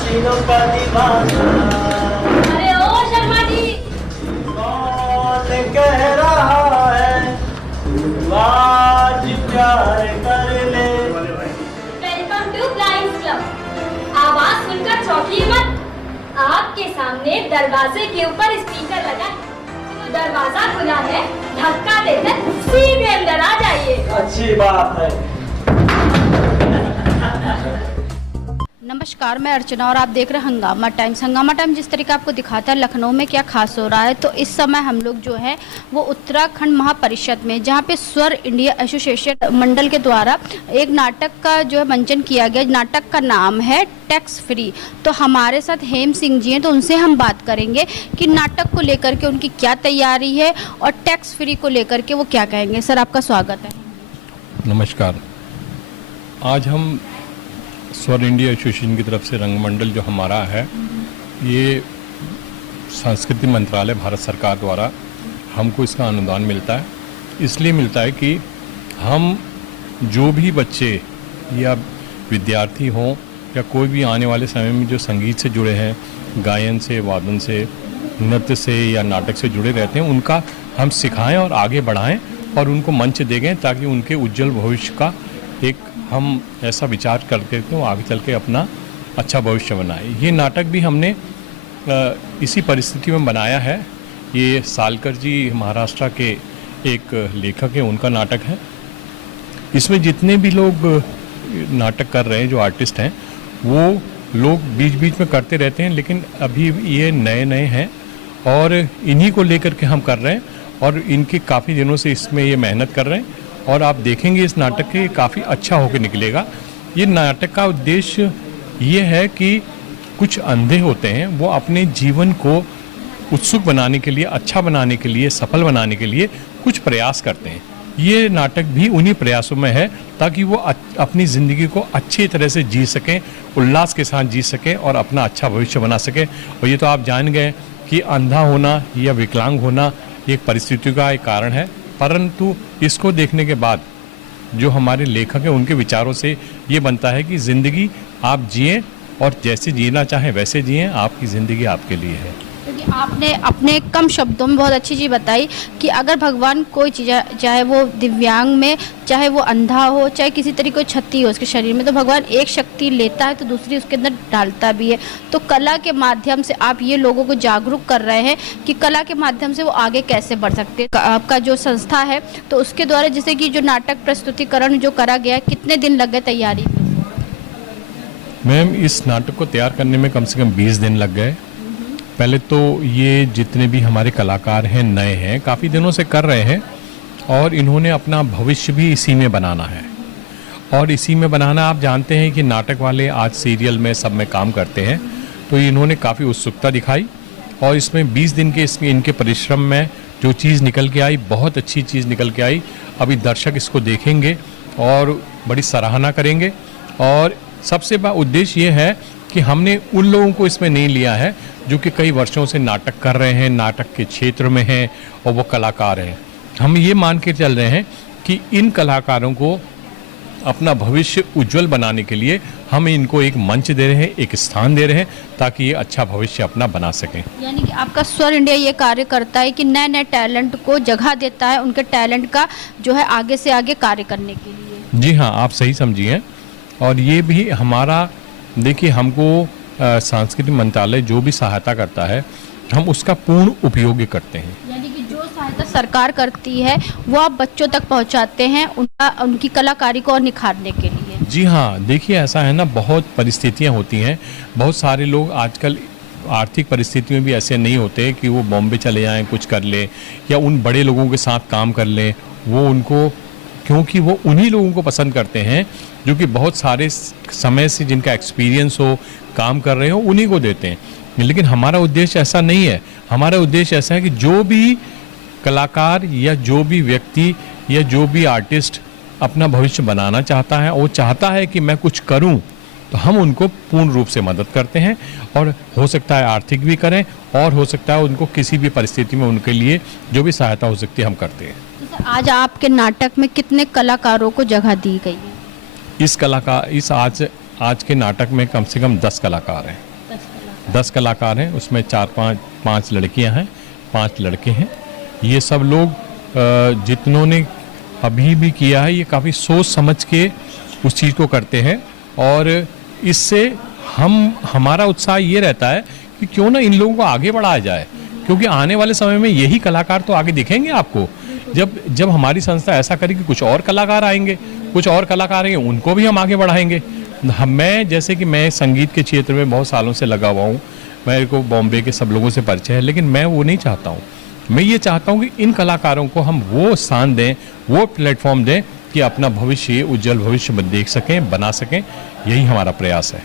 हसीनों का दीवाना। अरे ओ शर्मा जी, कौन कह रहा है आज प्यार कर ले। Welcome to blind club. आवाज सुनकर चौंकिए मत। आपके सामने दरवाजे के ऊपर स्पीकर लगा है। दरवाजा खुला है, धक्का देकर सीधे अंदर आ जाइए। अच्छी बात है। नमस्कार, मैं अर्चना और आप देख रहे हैं हंगामा टाइम्स। हंगामा टाइम्स जिस तरीके आपको दिखाता है लखनऊ में क्या खास हो रहा है, तो इस समय हम लोग जो है वो उत्तराखंड महापरिषद में, जहाँ पे स्वर इंडिया एसोसिएशन मंडल के द्वारा एक नाटक का जो है मंचन किया गया। नाटक का नाम है टैक्स फ्री। तो हमारे साथ हेम सिंह जी हैं, तो उनसे हम बात करेंगे कि नाटक को लेकर के उनकी क्या तैयारी है और टैक्स फ्री को लेकर के वो क्या कहेंगे। सर, आपका स्वागत है। नमस्कार। आज हम स्वर इंडिया एसोसिएशन की तरफ से रंगमंडल जो हमारा है, ये संस्कृति मंत्रालय भारत सरकार द्वारा हमको इसका अनुदान मिलता है। इसलिए मिलता है कि हम जो भी बच्चे या विद्यार्थी हों या कोई भी आने वाले समय में जो संगीत से जुड़े हैं, गायन से, वादन से, नृत्य से या नाटक से जुड़े रहते हैं, उनका हम सिखाएं और आगे बढ़ाएं और उनको मंच दें ताकि उनके उज्जवल भविष्य का एक हम ऐसा विचार करके तो आगे चल के अपना अच्छा भविष्य बनाए। ये नाटक भी हमने इसी परिस्थिति में बनाया है। ये सालकर जी महाराष्ट्र के एक लेखक हैं, उनका नाटक है। इसमें जितने भी लोग नाटक कर रहे हैं, जो आर्टिस्ट हैं, वो लोग बीच बीच में करते रहते हैं, लेकिन अभी ये नए नए हैं और इन्हीं को लेकर के हम कर रहे हैं और इनके काफ़ी दिनों से इसमें ये मेहनत कर रहे हैं और आप देखेंगे इस नाटक के काफ़ी अच्छा होकर निकलेगा। ये नाटक का उद्देश्य ये है कि कुछ अंधे होते हैं, वो अपने जीवन को उत्सुक बनाने के लिए, अच्छा बनाने के लिए, सफल बनाने के लिए कुछ प्रयास करते हैं। ये नाटक भी उन्हीं प्रयासों में है ताकि वो अपनी ज़िंदगी को अच्छी तरह से जी सकें, उल्लास के साथ जी सकें और अपना अच्छा भविष्य बना सकें। और ये तो आप जान गए कि अंधा होना या विकलांग होना एक परिस्थिति का एक कारण है, परंतु इसको देखने के बाद जो हमारे लेखक हैं उनके विचारों से ये बनता है कि ज़िंदगी आप जिएं और जैसे जीना चाहें वैसे जिएं, आपकी ज़िंदगी आपके लिए है। क्योंकि आपने अपने कम शब्दों में बहुत अच्छी चीज़ बताई कि अगर भगवान कोई चीज़, चाहे वो दिव्यांग में, चाहे वो अंधा हो, चाहे किसी तरीके की क्षति हो उसके शरीर में, तो भगवान एक शक्ति लेता है तो दूसरी उसके अंदर डालता भी है। तो कला के माध्यम से आप ये लोगों को जागरूक कर रहे हैं कि कला के माध्यम से वो आगे कैसे बढ़ सकते हैं। आपका जो संस्था है तो उसके द्वारा जैसे कि जो नाटक प्रस्तुतिकरण जो करा गया, कितने दिन लग गए तैयारी? मैम, इस नाटक को तैयार करने में कम से कम 20 दिन लग गए। पहले तो ये जितने भी हमारे कलाकार हैं, नए हैं, काफ़ी दिनों से कर रहे हैं और इन्होंने अपना भविष्य भी इसी में बनाना है। और इसी में बनाना, आप जानते हैं कि नाटक वाले आज सीरियल में सब में काम करते हैं, तो इन्होंने काफ़ी उत्सुकता दिखाई और इसमें 20 दिन के इनके परिश्रम में जो चीज़ निकल के आई, बहुत अच्छी चीज़ निकल के आई। अभी दर्शक इसको देखेंगे और बड़ी सराहना करेंगे। और सबसे बड़ा उद्देश्य ये है कि हमने उन लोगों को इसमें नहीं लिया है जो कि कई वर्षों से नाटक कर रहे हैं, नाटक के क्षेत्र में हैं और वो कलाकार हैं। हम ये मान के चल रहे हैं कि इन कलाकारों को अपना भविष्य उज्जवल बनाने के लिए हम इनको एक मंच दे रहे हैं, एक स्थान दे रहे हैं ताकि ये अच्छा भविष्य अपना बना सकें। यानी कि आपका स्वर इंडिया ये कार्य करता है कि नए नए टैलेंट को जगह देता है, उनके टैलेंट का जो है आगे से आगे कार्य करने के लिए। जी हाँ, आप सही समझिए। और ये भी हमारा, देखिए, हमको सांस्कृतिक मंत्रालय जो भी सहायता करता है हम उसका पूर्ण उपयोग करते हैं। यानी कि जो सहायता सरकार करती है वो आप बच्चों तक पहुंचाते हैं उनकी कलाकारी को और निखारने के लिए। जी हाँ, देखिए, ऐसा है ना, बहुत परिस्थितियां होती हैं। बहुत सारे लोग आजकल आर्थिक परिस्थिति में भी ऐसे नहीं होते कि वो बॉम्बे चले जाएं, कुछ कर लें या उन बड़े लोगों के साथ काम कर लें। वो उनको, क्योंकि वो उन्हीं लोगों को पसंद करते हैं जो कि बहुत सारे समय से जिनका एक्सपीरियंस हो, काम कर रहे हो, उन्हीं को देते हैं। लेकिन हमारा उद्देश्य ऐसा नहीं है। हमारा उद्देश्य ऐसा है कि जो भी कलाकार या जो भी व्यक्ति या जो भी आर्टिस्ट अपना भविष्य बनाना चाहता है, वो चाहता है कि मैं कुछ करूं, तो हम उनको पूर्ण रूप से मदद करते हैं। और हो सकता है आर्थिक भी करें और हो सकता है उनको किसी भी परिस्थिति में उनके लिए जो भी सहायता हो सकती है हम करते हैं। आज आपके नाटक में कितने कलाकारों को जगह दी गई है? आज के नाटक में कम से कम 10 कलाकार हैं। 10 कलाकार हैं, उसमें 5 लड़कियां हैं, 5 लड़के हैं। ये सब लोग जितनों ने अभी भी किया है, ये काफ़ी सोच समझ के उस चीज़ को करते हैं और इससे हमारा उत्साह ये रहता है कि क्यों ना इन लोगों को आगे बढ़ाया जाए, क्योंकि आने वाले समय में यही कलाकार तो आगे दिखेंगे आपको। जब हमारी संस्था ऐसा करेगी, कुछ और कलाकार आएंगे, उनको भी हम आगे बढ़ाएंगे। मैं संगीत के क्षेत्र में बहुत सालों से लगा हुआ हूँ, मेरे को बॉम्बे के सब लोगों से परिचय है, लेकिन मैं वो नहीं चाहता हूँ। मैं ये चाहता हूँ कि इन कलाकारों को हम वो स्थान दें, वो प्लेटफॉर्म दें कि अपना भविष्य, उज्जवल भविष्य में देख सकें, बना सकें। यही हमारा प्रयास है।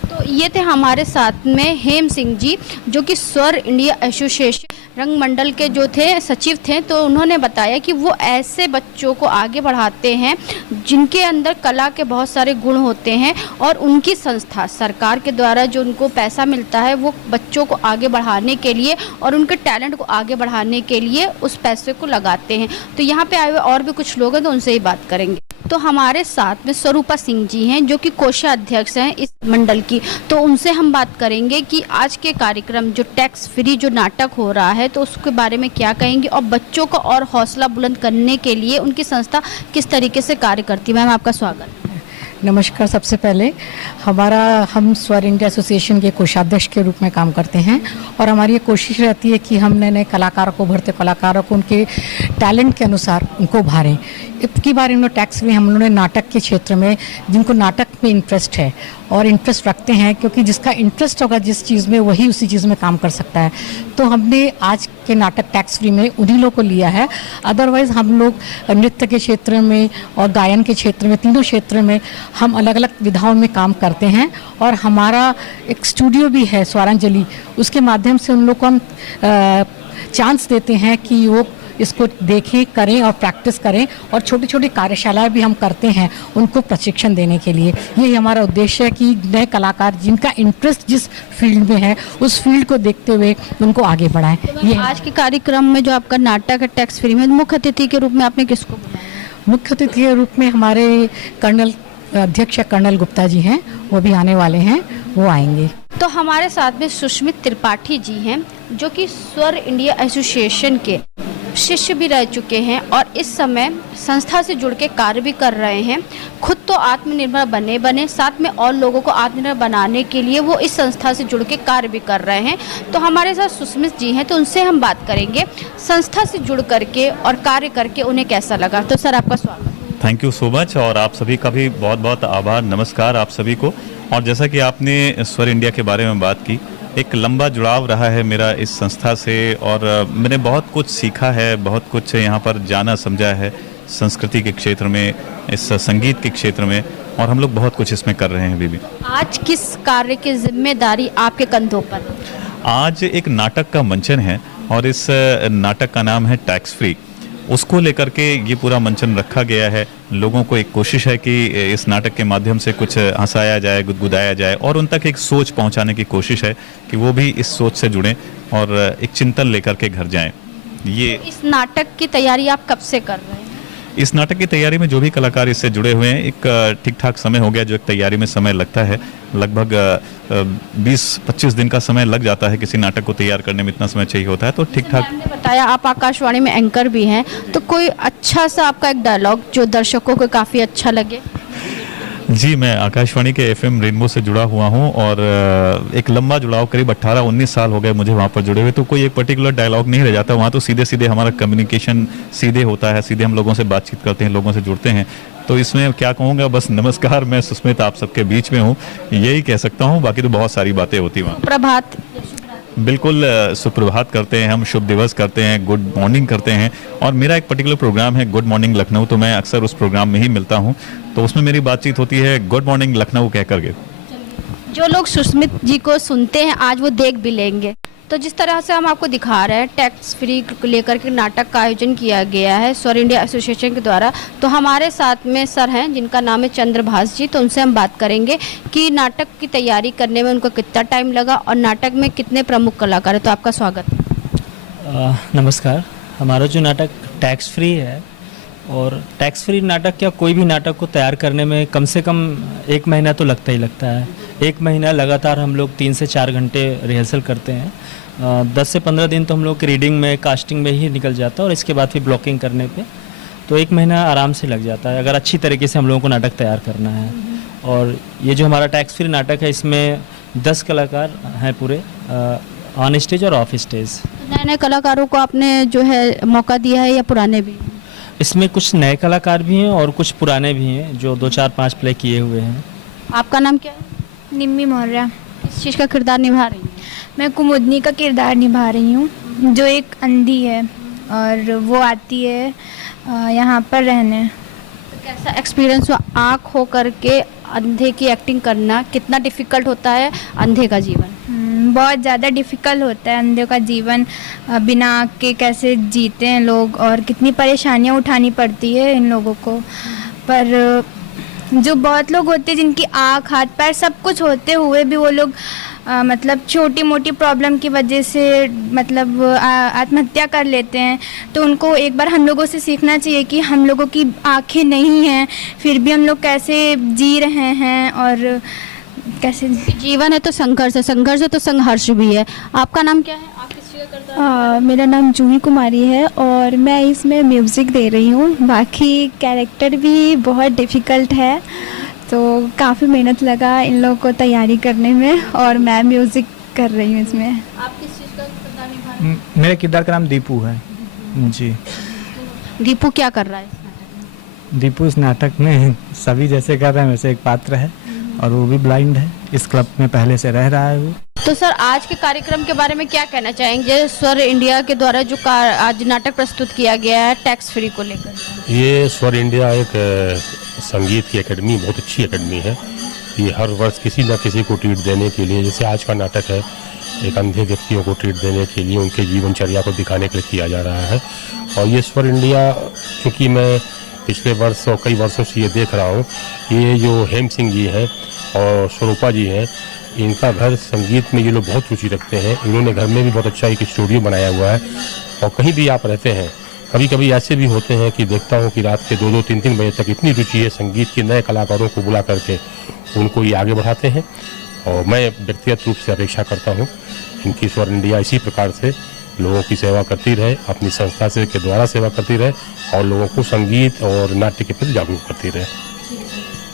तो ये थे हमारे साथ में हेम सिंह जी, जो कि स्वर इंडिया एसोसिएशन रंग मंडल के जो थे सचिव थे। तो उन्होंने बताया कि वो ऐसे बच्चों को आगे बढ़ाते हैं जिनके अंदर कला के बहुत सारे गुण होते हैं, और उनकी संस्था सरकार के द्वारा जो उनको पैसा मिलता है वो बच्चों को आगे बढ़ाने के लिए और उनके टैलेंट को आगे बढ़ाने के लिए उस पैसे को लगाते हैं। तो यहाँ पे आए हुए और भी कुछ लोग हैं, तो उनसे ही बात करेंगे। तो हमारे साथ में स्वरूपा सिंह जी हैं, जो कि कोषाध्यक्ष हैं इस मंडल की। तो उनसे हम बात करेंगे कि आज के कार्यक्रम जो टैक्स फ्री जो नाटक हो रहा है, तो उसके बारे में क्या कहेंगे, और बच्चों का और हौसला बुलंद करने के लिए उनकी संस्था किस तरीके से कार्य करती है। मैम, आपका स्वागत। नमस्कार। सबसे पहले हम स्वर इंडिया एसोसिएशन के कोषाध्यक्ष के रूप में काम करते हैं, और हमारी ये कोशिश रहती है कि हम नए नए कलाकारों को, भरते कलाकारों को उनके टैलेंट के अनुसार उनको उभारें। इतनी बार इन लोग टैक्स में हम लोगों ने नाटक के क्षेत्र में, जिनको नाटक में इंटरेस्ट है और इंटरेस्ट रखते हैं, क्योंकि जिसका इंटरेस्ट होगा जिस चीज़ में, वही उसी चीज़ में काम कर सकता है। तो हमने आज के नाटक टैक्स फ्री में उन्हीं लोगों को लिया है। अदरवाइज़ हम लोग नृत्य के क्षेत्र में और गायन के क्षेत्र में, तीनों क्षेत्र में हम अलग अलग विधाओं में काम करते हैं, और हमारा एक स्टूडियो भी है स्वारांजलि, उसके माध्यम से उन लोग को हम चांस देते हैं कि वो इसको देखें, करें और प्रैक्टिस करें, और छोटी छोटी कार्यशालाएं भी हम करते हैं उनको प्रशिक्षण देने के लिए। यही हमारा उद्देश्य है कि नए कलाकार जिनका इंटरेस्ट जिस फील्ड में है, उस फील्ड को देखते हुए उनको आगे बढ़ाएं। ये आज के कार्यक्रम में जो आपका नाटक है टैक्स फ्री में, मुख्य अतिथि के रूप में आपने किसको बुलाया? मुख्य अतिथि के रूप में हमारे अध्यक्ष कर्नल गुप्ता जी हैं, वो भी आने वाले हैं, वो आएंगे। तो हमारे साथ में सुष्मित त्रिपाठी जी हैं, जो कि स्वर इंडिया एसोसिएशन के शिष्य भी रह चुके हैं और इस समय संस्था से जुड़ के कार्य भी कर रहे हैं। खुद तो आत्मनिर्भर बने साथ में और लोगों को आत्मनिर्भर बनाने के लिए वो इस संस्था से जुड़ के कार्य भी कर रहे हैं। तो हमारे साथ सुष्मित जी हैं, तो उनसे हम बात करेंगे संस्था से जुड़ करके और कार्य करके उन्हें कैसा लगा। तो सर, आपका स्वागत। थैंक यू सो मच, और आप सभी का भी बहुत बहुत आभार, नमस्कार आप सभी को। और जैसा कि आपने स्वर इंडिया के बारे में बात की, एक लंबा जुड़ाव रहा है मेरा इस संस्था से, और मैंने बहुत कुछ सीखा है, बहुत कुछ यहाँ पर जाना समझा है संस्कृति के क्षेत्र में, इस संगीत के क्षेत्र में, और हम लोग बहुत कुछ इसमें कर रहे हैं अभी भी। आज किस कार्य की जिम्मेदारी आपके कंधों पर? आज एक नाटक का मंचन है, और इस नाटक का नाम है टैक्स फ्री। उसको लेकर के ये पूरा मंचन रखा गया है। लोगों को एक कोशिश है कि इस नाटक के माध्यम से कुछ हंसाया जाए, गुदगुदाया जाए, और उन तक एक सोच पहुंचाने की कोशिश है कि वो भी इस सोच से जुड़ें और एक चिंतन लेकर के घर जाएं। ये इस नाटक की तैयारी आप कब से कर रहे हैं? इस नाटक की तैयारी में जो भी कलाकार इससे जुड़े हुए हैं, एक ठीक ठाक समय हो गया। जो एक तैयारी में समय लगता है, लगभग 20-25 दिन का समय लग जाता है किसी नाटक को तैयार करने में, इतना समय चाहिए होता है। तो ठीक ठाक। आपने बताया आप आकाशवाणी में एंकर भी हैं, तो कोई अच्छा सा आपका एक डायलॉग जो दर्शकों को काफ़ी अच्छा लगे। जी, मैं आकाशवाणी के FM रेनबो से जुड़ा हुआ हूँ, और एक लंबा जुड़ाव, करीब 18-19 साल हो गए मुझे वहाँ पर जुड़े हुए। तो कोई एक पर्टिकुलर डायलॉग नहीं रह जाता वहाँ, तो सीधे सीधे हमारा कम्युनिकेशन सीधे होता है, सीधे हम लोगों से बातचीत करते हैं, लोगों से जुड़ते हैं। तो इसमें क्या कहूँगा, बस नमस्कार, मैं सुष्मित आप सबके बीच में हूँ, यही कह सकता हूँ। बाकी तो बहुत सारी बातें होती वहाँ। प्रभात। बिल्कुल, सुप्रभात करते हैं हम, शुभ दिवस करते हैं, गुड मॉर्निंग करते हैं। और मेरा एक पर्टिकुलर प्रोग्राम है गुड मॉर्निंग लखनऊ, तो मैं अक्सर उस प्रोग्राम में ही मिलता हूं, तो उसमें मेरी बातचीत होती है गुड मॉर्निंग लखनऊ कह करके। जो लोग सुष्मित जी को सुनते हैं आज वो देख भी लेंगे। तो जिस तरह से हम आपको दिखा रहे हैं, टैक्स फ्री को लेकर के नाटक का आयोजन किया गया है स्वर इंडिया एसोसिएशन के द्वारा। तो हमारे साथ में सर हैं जिनका नाम है चंद्रभाष जी, तो उनसे हम बात करेंगे कि नाटक की तैयारी करने में उनको कितना टाइम लगा और नाटक में कितने प्रमुख कलाकार हैं। तो आपका स्वागत। नमस्कार। हमारा जो नाटक टैक्स फ्री है और टैक्स फ्री नाटक या कोई भी नाटक को तैयार करने में कम से कम 1 महीना तो लगता ही लगता है। 1 महीना लगातार हम लोग 3 से 4 घंटे रिहर्सल करते हैं। 10 से 15 दिन तो हम लोग की रीडिंग में, कास्टिंग में ही निकल जाता है और इसके बाद फिर ब्लॉकिंग करने पे तो 1 महीना आराम से लग जाता है, अगर अच्छी तरीके से हम लोगों को नाटक तैयार करना है। और ये जो हमारा टैक्स फ्री नाटक है, इसमें 10 कलाकार हैं पूरे, ऑन स्टेज और ऑफ स्टेज। नए नए कलाकारों को आपने जो है मौका दिया है या पुराने भी? इसमें कुछ नए कलाकार भी हैं और कुछ पुराने भी हैं जो 2, 4, 5 प्ले किए हुए हैं। आपका नाम क्या है? निम्मी मौर्य। किस चीज़ का किरदार निभा रही हैं? मैं कुमुदनी का किरदार निभा रही हूँ, जो एक अंधी है और वो आती है यहाँ पर रहने। तो कैसा एक्सपीरियंस हुआ आँख हो करके अंधे की एक्टिंग करना? कितना डिफ़िकल्ट होता है अंधे का जीवन? बहुत ज़्यादा डिफ़िकल्ट होता है अंधे का जीवन। बिना आँख के कैसे जीते हैं लोग और कितनी परेशानियाँ उठानी पड़ती है इन लोगों को। पर जो बहुत लोग होते हैं जिनकी आँख, हाथ, पैर सब कुछ होते हुए भी वो लोग मतलब छोटी मोटी प्रॉब्लम की वजह से मतलब आत्महत्या कर लेते हैं, तो उनको एक बार हम लोगों से सीखना चाहिए कि हम लोगों की आँखें नहीं हैं फिर भी हम लोग कैसे जी रहे हैं और कैसे जीवन है तो संघर्ष है, संघर्ष है तो संघर्ष भी है। आपका नाम क्या है? आप किस चीज़ का करते मेरा नाम जूही कुमारी है और मैं इसमें म्यूज़िक दे रही हूँ। बाकी कैरेक्टर भी बहुत डिफ़िकल्ट है, तो काफ़ी मेहनत लगा इन लोगों को तैयारी करने में और मैं म्यूज़िक कर रही हूँ इसमें। आप किस चीज़ का किरदार निभा रहे हैं? मेरे किरदार का नाम दीपू है जी। दीपू क्या कर रहा है? दीपू इस नाटक में सभी जैसे कर रहे हैं वैसे एक पात्र है और वो भी ब्लाइंड है। इस क्लब में पहले से रह रहा है वो। तो सर आज के कार्यक्रम के बारे में क्या कहना चाहेंगे? स्वर इंडिया के द्वारा जो आज नाटक प्रस्तुत किया गया है टैक्स फ्री को लेकर। ये स्वर इंडिया एक संगीत की एकेडमी, बहुत अच्छी एकेडमी है। ये हर वर्ष किसी न किसी को ट्रीट देने के लिए, जैसे आज का नाटक है, एक अंधे व्यक्तियों को ट्रीट देने के लिए, उनके जीवनचर्या को दिखाने के लिए किया जा रहा है। और ये स्वर इंडिया, क्योंकि मैं पिछले वर्ष और कई वर्षों से ये देख रहा हूँ, ये जो हेम सिंह जी हैं और स्वरूपा जी हैं, इनका घर संगीत में ये लोग बहुत रुचि रखते हैं। इन्होंने घर में भी बहुत अच्छा एक स्टूडियो बनाया हुआ है। और कहीं भी आप रहते हैं, कभी कभी ऐसे भी होते हैं कि देखता हूँ कि रात के 2-2, 3-3 बजे तक इतनी रुचि है संगीत के, नए कलाकारों को बुला करके उनको ये आगे बढ़ाते हैं। और मैं व्यक्तिगत रूप से अपेक्षा करता हूँ इनकी स्वर इंडिया इसी प्रकार से लोगों की सेवा करती रहे, अपनी संस्था से के द्वारा सेवा करती रहे और लोगों को संगीत और नाट्य के प्रति जागरूक करती रहे।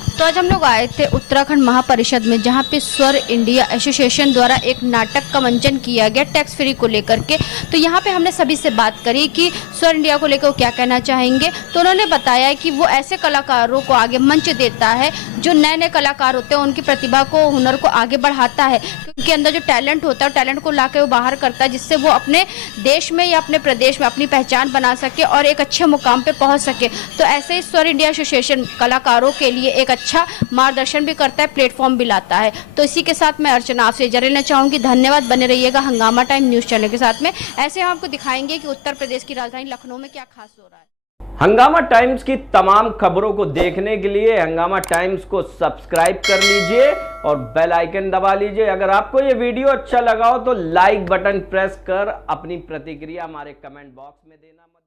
तो आज हम लोग आए थे उत्तराखंड महापरिषद में, जहाँ पे स्वर इंडिया एसोसिएशन द्वारा एक नाटक का मंचन किया गया टैक्स फ्री को लेकर के। तो यहाँ पे हमने सभी से बात करी कि स्वर इंडिया को लेकर वो क्या कहना चाहेंगे। तो उन्होंने बताया कि वो ऐसे कलाकारों को आगे मंच देता है जो नए नए कलाकार होते हैं, उनकी प्रतिभा को, हुनर को आगे बढ़ाता है। उनके अंदर जो टैलेंट होता है, टैलेंट को ला के वो बाहर करता है, जिससे वो अपने देश में या अपने प्रदेश में अपनी पहचान बना सके और एक अच्छे मुकाम पे पहुंच सके। तो ऐसे ही स्वर इंडिया एसोसिएशन कलाकारों के लिए एक अच्छा मार्गदर्शन भी करता है, प्लेटफॉर्म भी लाता है। तो इसी के साथ मैं अर्चना आपसे इजाज़त लेना चाहूँगी। धन्यवाद। बने रहिएगा हंगामा टाइम न्यूज़ चैनल के साथ में। ऐसे हम आपको दिखाएंगे कि उत्तर प्रदेश की राजधानी लखनऊ में क्या खास हो रहा है। हंगामा टाइम्स की तमाम खबरों को देखने के लिए हंगामा टाइम्स को सब्सक्राइब कर लीजिए और बेल आइकन दबा लीजिए। अगर आपको ये वीडियो अच्छा लगा हो तो लाइक बटन प्रेस कर अपनी प्रतिक्रिया हमारे कमेंट बॉक्स में देना मत